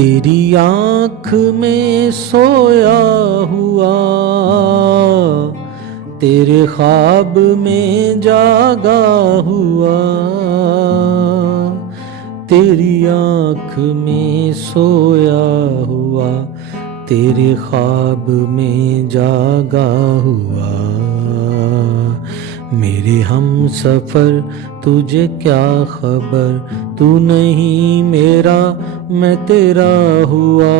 तेरी आँख में सोया हुआ, तेरे ख्वाब में जागा हुआ। तेरी आँख में सोया हुआ, तेरे ख्वाब में जागा हुआ। मेरे हम सफ़र तुझे क्या खबर, तू नहीं मेरा मैं तेरा हुआ।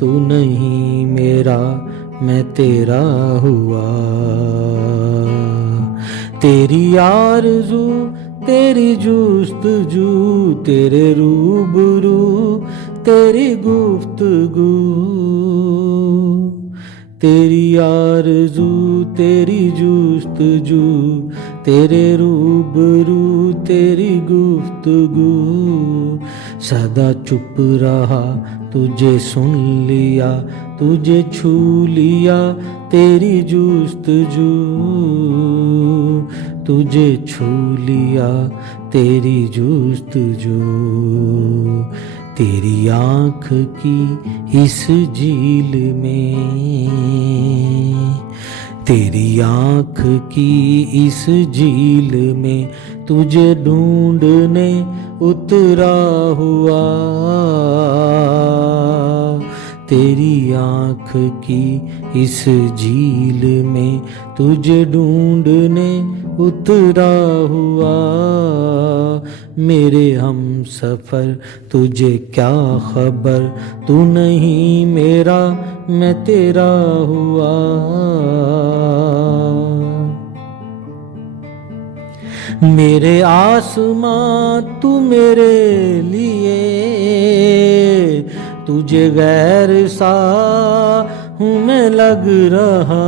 तू नहीं मेरा मैं तेरा हुआ। तेरी आरज़ू तेरी जुस्तजू, तेरे रूबरू तेरी गुफ्तगू। तेरी आरज़ू तेरी जुस्तजू, तेरे रूबरू तेरी गुफ्तगू। सदा चुप रहा तुझे सुन लिया, तुझे छू लिया तेरी जुस्तजू। तुझे छू लिया तेरी जुस्तजू। तेरी आँख की इस झील में, तेरी आँख की इस झील में तुझे ढूंढने उतरा हुआ। तेरी आँख की इस झील में तुझे ढूंढने उतरा हुआ। मेरे हम सफ़र तुझे क्या खबर, तू नहीं मेरा मैं तेरा हुआ। मेरे आसमां तू मेरे लिए, तुझे गैर सा हूँ मैं लग रहा।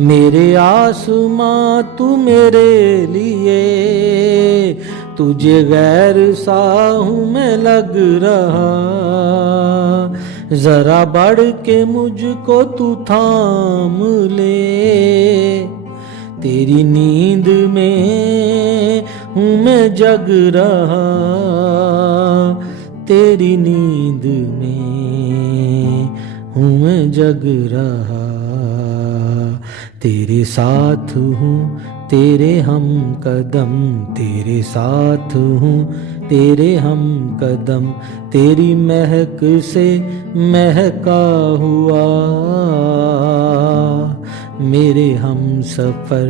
मेरे आसमां तू मेरे लिए, तुझे गैर सा हूँ मैं लग रहा। जरा बढ़ के मुझको तू थाम ले, तेरी नींद में हूँ मैं जग रहा। तेरी नींद में हूँ मैं जग रहा। तेरे साथ हूँ तेरे हम कदम, तेरे साथ हूँ तेरे हम कदम। तेरी महक से महका हुआ। मेरे हम सफ़र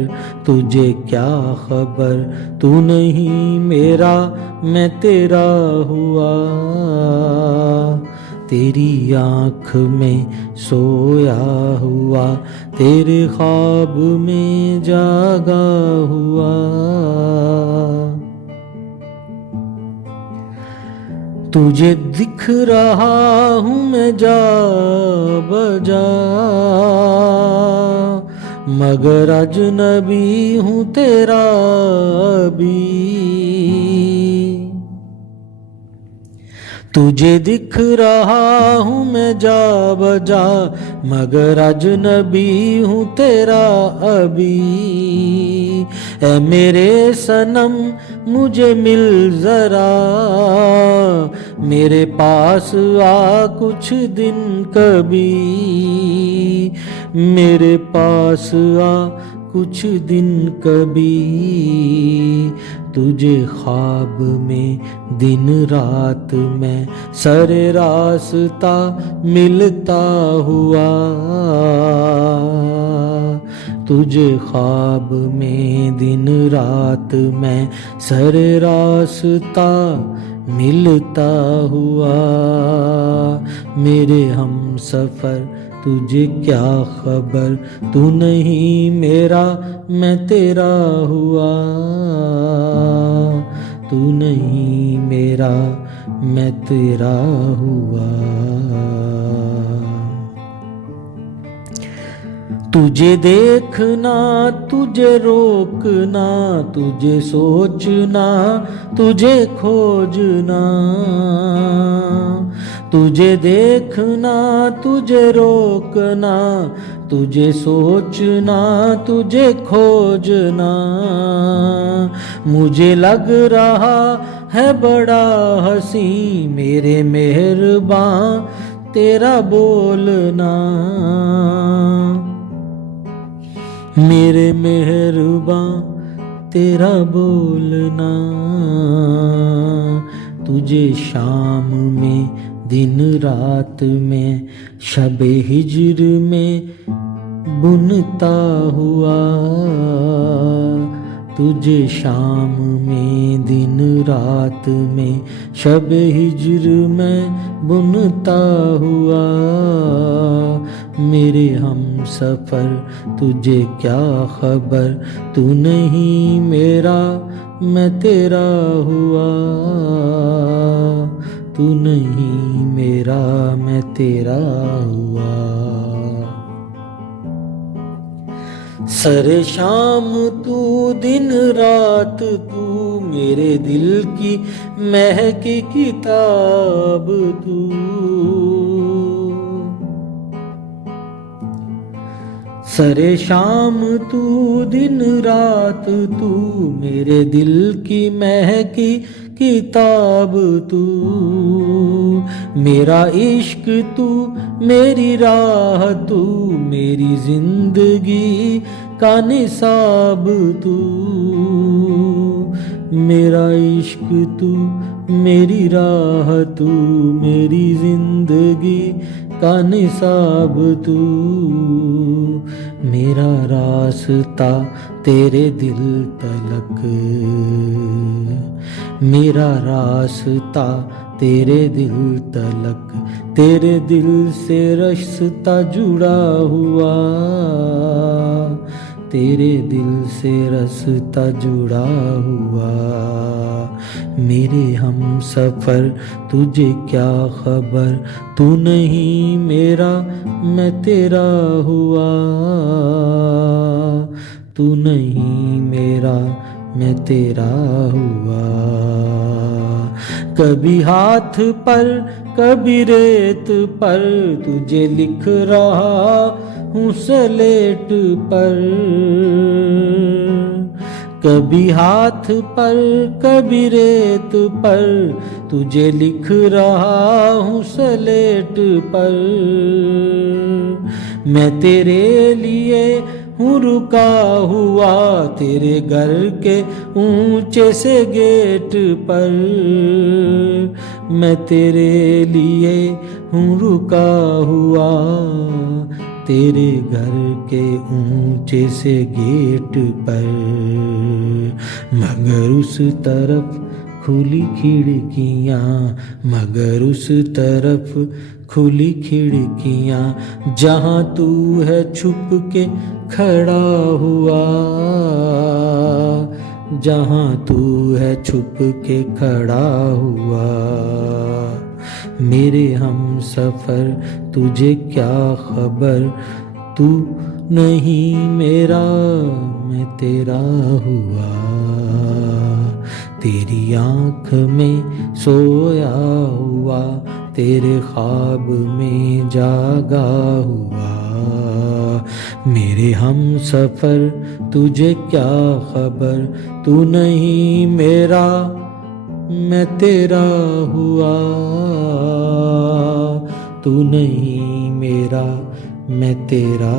तुझे क्या खबर, तू नहीं मेरा मैं तेरा हुआ। तेरी आँख में सोया हुआ, तेरे ख्वाब में जागा हुआ। तुझे दिख रहा हूँ मैं जा बजा, मगर अजनबी हूँ तेरा अभी। तुझे दिख रहा हूँ मैं जा बजा, मगर अजनबी हूँ तेरा अभी। ऐ मेरे सनम मुझे मिल जरा, मेरे पास आ कुछ दिन कभी। मेरे पास आ कुछ दिन कभी। तुझे ख्वाब में दिन रात में सरे रास्ता मिलता हुआ। तुझे ख्वाब में दिन रात में सरे रास्ता मिलता हुआ। मेरे हम सफ़र तुझे क्या खबर, तू नहीं मेरा मैं तेरा हुआ। तू नहीं मेरा मैं तेरा हुआ। तुझे देखना तुझे रोकना, तुझे सोचना तुझे खोजना। तुझे देखना तुझे रोकना, तुझे सोचना तुझे खोजना। मुझे लग रहा है बड़ा हंसी मेरे मेहरबान तेरा बोलना, मेरे मेहरबान तेरा बोलना। तुझे शाम में दिन रात में शबे हिज्र में बुनता हुआ, तुझे शाम में दिन रात में शबे हिज्र में बुनता हुआ। मेरे हम सफ़र तुझे क्या खबर, तू नहीं मेरा मैं तेरा हुआ, तू नहीं मेरा मैं तेरा हुआ। सरे शाम तू दिन रात तू मेरे दिल की महकी किताब तू, सरे शाम तू दिन रात तू मेरे दिल की महकी किताब तू, मेरा इश्क तू मेरी राह तू मेरी जिंदगी का निसाब तू, मेरा इश्क तू मेरी राह तू मेरी जिंदगी का निसाब तू। मेरा रास्ता तेरे दिल तलक, मेरा रास्ता तेरे दिल तलक, तेरे दिल से रास्ता जुड़ा हुआ, तेरे दिल से रास्ता जुड़ा हुआ। मेरे हम सफ़र तुझे क्या खबर, तू नहीं मेरा मैं तेरा हुआ, तू नहीं मेरा मैं तेरा हुआ। कभी हाथ पर कभी रेत पर तुझे लिख रहा हूँ स्लेट पर, कभी हाथ पर कभी रेत पर तुझे लिख रहा हूँ स्लेट पर। मैं तेरे लिए हूँ रुका हुआ तेरे घर के ऊंचे से गेट पर, मैं तेरे लिए हूँ रुका हुआ तेरे घर के ऊंचे से गेट पर। मगर उस तरफ खुली खिड़कियाँ, मगर उस तरफ खुली खिड़कियाँ जहाँ तू है छुप के खड़ा हुआ, जहाँ तू है छुप के खड़ा हुआ। मेरे हम सफ़र तुझे क्या खबर, तू नहीं मेरा मैं तेरा हुआ। तेरी आँख में सोया हुआ तेरे ख्वाब में जागा हुआ। मेरे हम सफ़र तुझे क्या खबर, तू नहीं मेरा मैं तेरा हुआ, तू नहीं मेरा मैं तेरा